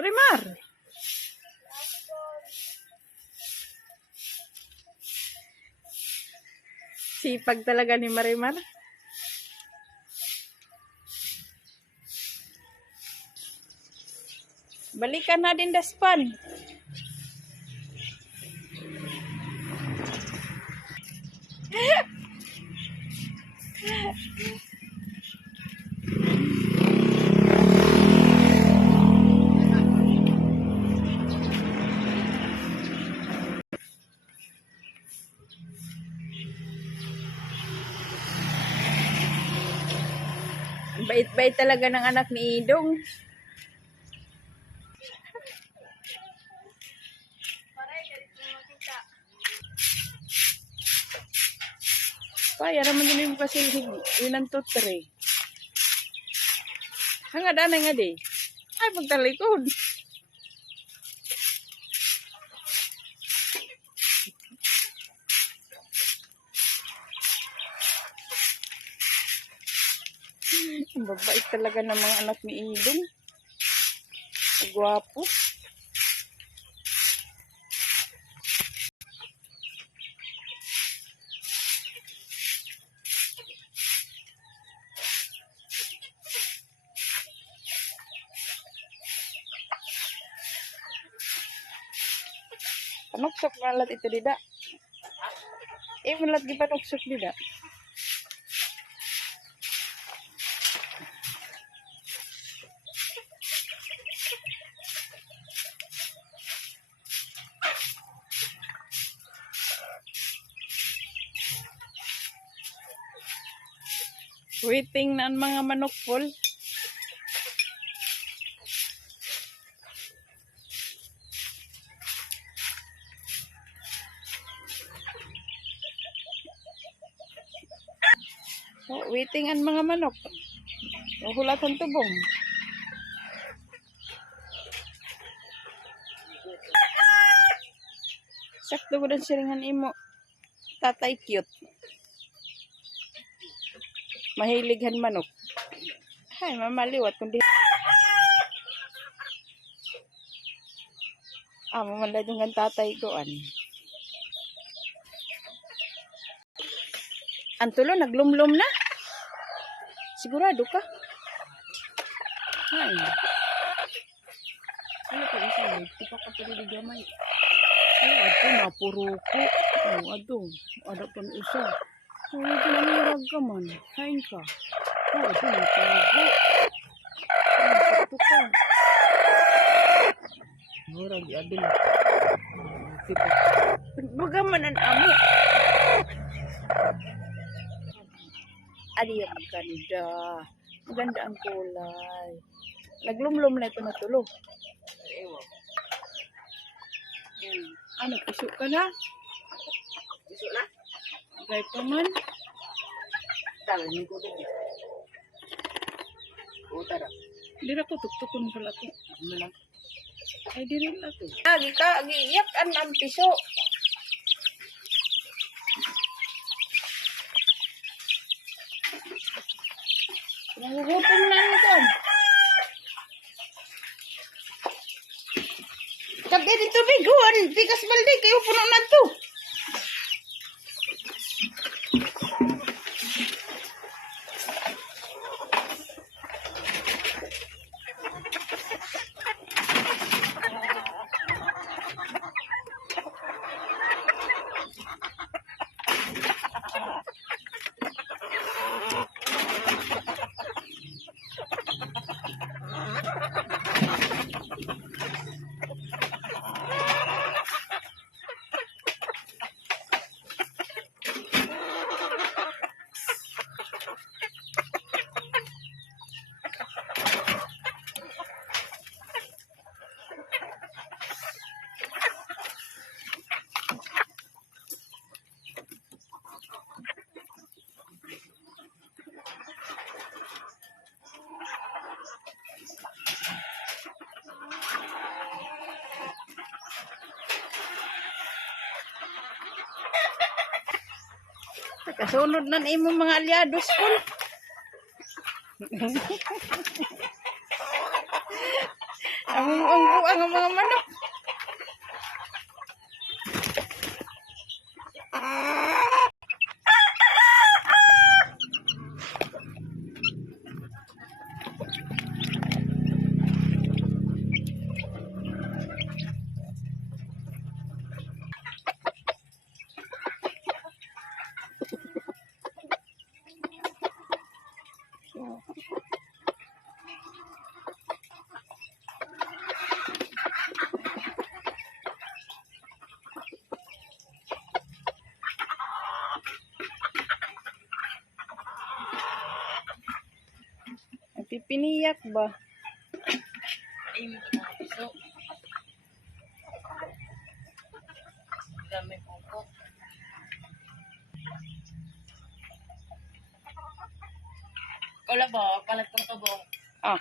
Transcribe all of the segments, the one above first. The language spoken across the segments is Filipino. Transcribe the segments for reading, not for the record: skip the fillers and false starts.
Marimar. Sipag talaga ni Marimar. Balikan na din daspan. Bait-bait talaga ng anak ni Idong. Kaya naman din yung pasilhig. Yun ang tutre. Hangad anay nga di. Ay, pagtalikod. Ang babait talaga ng mga anak ni Idong. Gwapo. Panuksok malat ito dida. Malat gipanuksok dida. Waiting na ang mga manok full. Oh, waiting ang mga manok. Hulatan tubong. Sakto ko din siringan imo. Tatay cute. Mahilighan manok. Hay, mamaliwat kundi. Mamanda yung tatay ko an. Antulo, naglumlum na. Sigurado ka? Hay. Ano pa isa mo? Tipa ka pa rin gamay. Ay, ato na, puro ko. Ato. Ada pa na isa. Ito na nirag ka man. Hain ka. Ato na, tago. Ato ka. Murag, adil. Tipa. Bagaman ang amo. Adi, ang ganda. Maganda ang kulay. Naglumlum na ito natulog. Ano, piso ka na? Piso na? Gay pa man. Talangin ko din. Uta na. Dira ko tuktukon pala to. Ano lang? Ay, dira na to. Giyak ang piso. Nagugutom na ito. Tapi dito biguan, pikas balde kayo puno na to. Kasunod na imong mga aliados ko. ang mga manok. Pipiniyak ba? Ay, so, dami po. Kala ba, palat kong tubong. Ah,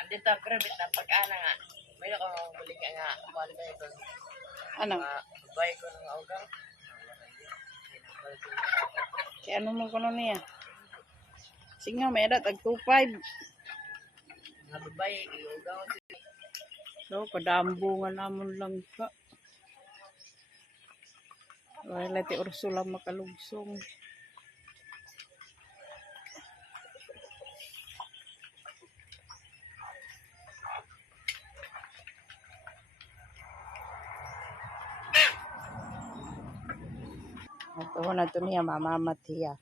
Andito, pero bit na pagkana nga. May akong balik nga, balik na ito. ano? Babae ko ng augang. Kaya ano mo kuno niya? Sige nga, may edad, tag 2.5. Nga babae, iugang. So, kadambo nga namon lang ka. Wala ti Ursula makalugsong. Ito na ito niya, mamamat siya.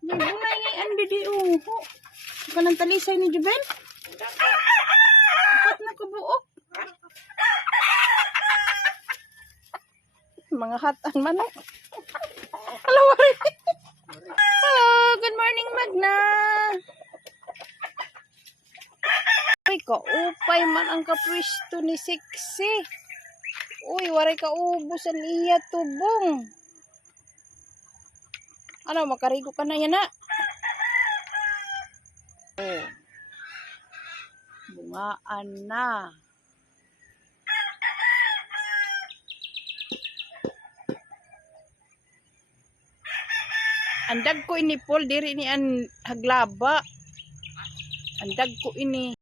May bunay nga andi di uho. Kanang talisay ni Jubel. Apat na kabuok. Mga hatan manok. Hello, Mari. Hello, good morning, Magna. Uy, kaupay man ang kapwisto ni Siksi. Uy, waray kaubos ang iya tubong. Ano, makarigo ka na yan na. Oh. Bungaan na. Andag ko ini Paul, diri ni an haglaba. Andag ko ini.